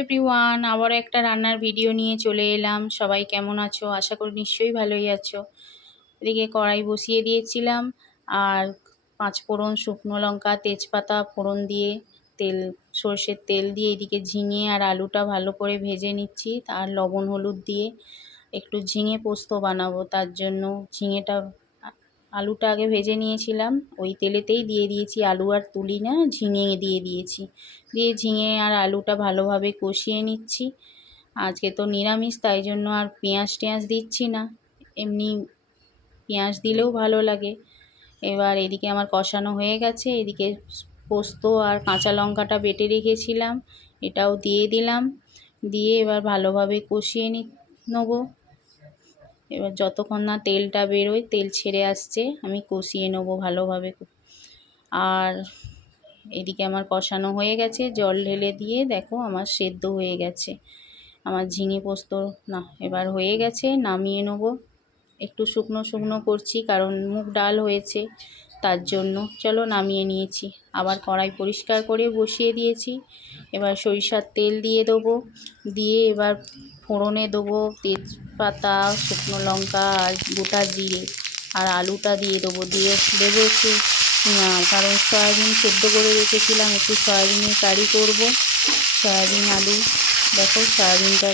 Everyone, আবারও একটা রান্নার ভিডিও নিয়ে চলে এলাম। সবাই কেমন আছো? আশা করি নিশ্চয়ই ভালোই আছো। এদিকে কড়াই বসিয়ে দিয়েছিলাম, আর পাঁচফোড়ন, শুকনো লঙ্কা, তেজপাতা ফোড়ন দিয়ে সর্ষের তেল দিয়ে এদিকে ঝিঙে আর আলুটা ভালো করে ভেজে নিচ্ছি। আর লবণ হলুদ দিয়ে একটু ঝিঙে পোস্ত বানাবো, তার জন্য আলুটা আগে ভেজে নিয়েছিলাম, ওই তেলেতেই দিয়ে দিয়েছি। আলু আর তুলি না, ঝিঙে দিয়ে দিয়েছি। দিয়ে ঝিঙে আর আলুটা ভালোভাবে কষিয়ে নিচ্ছি। আজকে তো নিরামিষ, তাই জন্য আর পেঁয়াজ টেঁয়াজ দিচ্ছি না, এমনি পেঁয়াজ দিলেও ভালো লাগে। এবার এদিকে আমার কষানো হয়ে গেছে। এদিকে পোস্ত আর কাঁচা লঙ্কাটা বেটে রেখেছিলাম, এটাও দিয়ে দিলাম। দিয়ে এবার ভালোভাবে কষিয়ে নেবো। এবার যতক্ষণ না তেলটা বেরোয়, তেল ছেড়ে আসছে, আমি কষিয়ে নেবো ভালোভাবে। আর এদিকে আমার কষানো হয়ে গেছে, জল ঢেলে দিয়ে দেখো আমার সেদ্ধ হয়ে গেছে। আমার ঝিঙে পোস্ত না এবার হয়ে গেছে, নামিয়ে নেবো। একটু শুকনো শুকনো করছি কারণ মুগ ডাল হয়েছে, তার জন্য। চলো, নামিয়ে নিয়েছি। আবার কড়াই পরিষ্কার করে বসিয়ে দিয়েছি। এবার সরিষার তেল দিয়ে দেবো। দিয়ে এবার ফোড়নে দেবো তেজপাতা, শুকনো লঙ্কা আর গোটা জিরে, আর আলুটা দিয়ে দেবো। দিয়ে দেবো একটু কারণ সয়াবিন সেদ্ধ করে রেখেছিলাম, একটু সয়াবিনের কারি করব। সয়াবিন আলু, দেখো সয়াবিনটা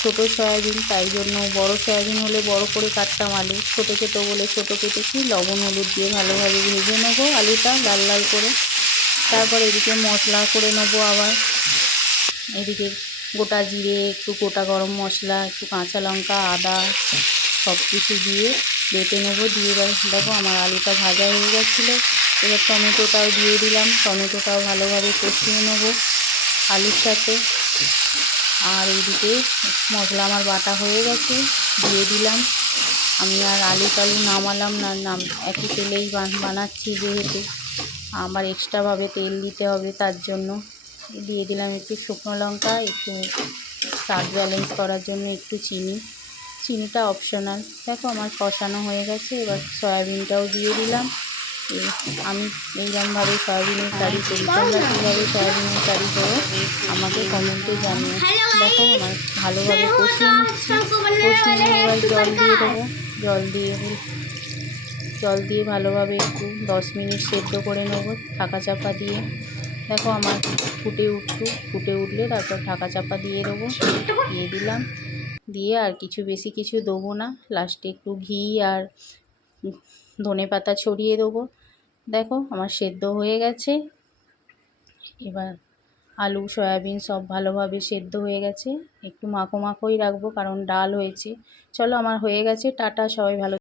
ছোটো সয়াবিন, তাই জন্য বড় সয়াবিন হলে বড় করে কাটতাম, আলু ছোটো ছোটো বলে ছোটো কেটেছি। লবণ হলুদ দিয়ে ভালোভাবে ভেজে নেবো আলুটা লাল লাল করে। তারপর এদিকে মশলা করে নেবো আবার। এদিকে গোটা জিরে, একটু গোটা গরম মশলা, একটু কাঁচা লঙ্কা, আদা সব কিছু দিয়ে বেটে নেবো। দিয়ে এবার দেখো আমার আলুটা ভাজা হয়ে গেছিলো। এবার টমেটোটাও দিয়ে দিলাম, টমেটোটাও ভালোভাবে কষিয়ে নেবো আলুর সাথে। আর এইদিকে মশলা আমার বাটা হয়ে গেছে, দিয়ে দিলাম। আমি আর আলু টালু নামালাম না, একই তেলেই বানাচ্ছি, যেহেতু আমার এক্সট্রাভাবে তেল দিতে হবে, তার জন্য দিয়ে দিলাম একটু শুকনো লঙ্কা, একটু স্বাদ ব্যালেন্স করার জন্য একটু চিনিটা অপশনাল। দেখো আমার কষানো হয়ে গেছে। এবার সয়াবিনটাও দিয়ে দিলাম। আমি এইরকমভাবে সয়াবিনের কারি করি, তোমরা কীভাবে সয়াবিনের কারি করো আমাকে কমেন্টে জানিও। দেখো আমার ভালোভাবে কষিয়ে নিচ্ছি। কষিয়ে এবার জল দিয়ে দেবো। জল দিয়ে ভালোভাবে একটু 10 মিনিট সেদ্ধ করে নেবো ঢাকা চাপা দিয়ে। দেখো আমার ফুটে উঠলে তারপর ঢাকা চাপা দিয়ে দেবো। দিয়ে দিলাম। দিয়ে আর বেশি কিছু দেবো না, লাস্টে একটু ঘি আর ধনেপাতা ছড়িয়ে দেবো। দেখো আমার সেদ্ধ হয়ে গেছে। এবার আলু সয়াবিন সব ভালোভাবে সেদ্ধ হয়ে গেছে, একটু মাখো মাখোই রাখবো কারণ ডাল হয়েছে। চলো, আমার হয়ে গেছে। টাটা, সবাই ভালো।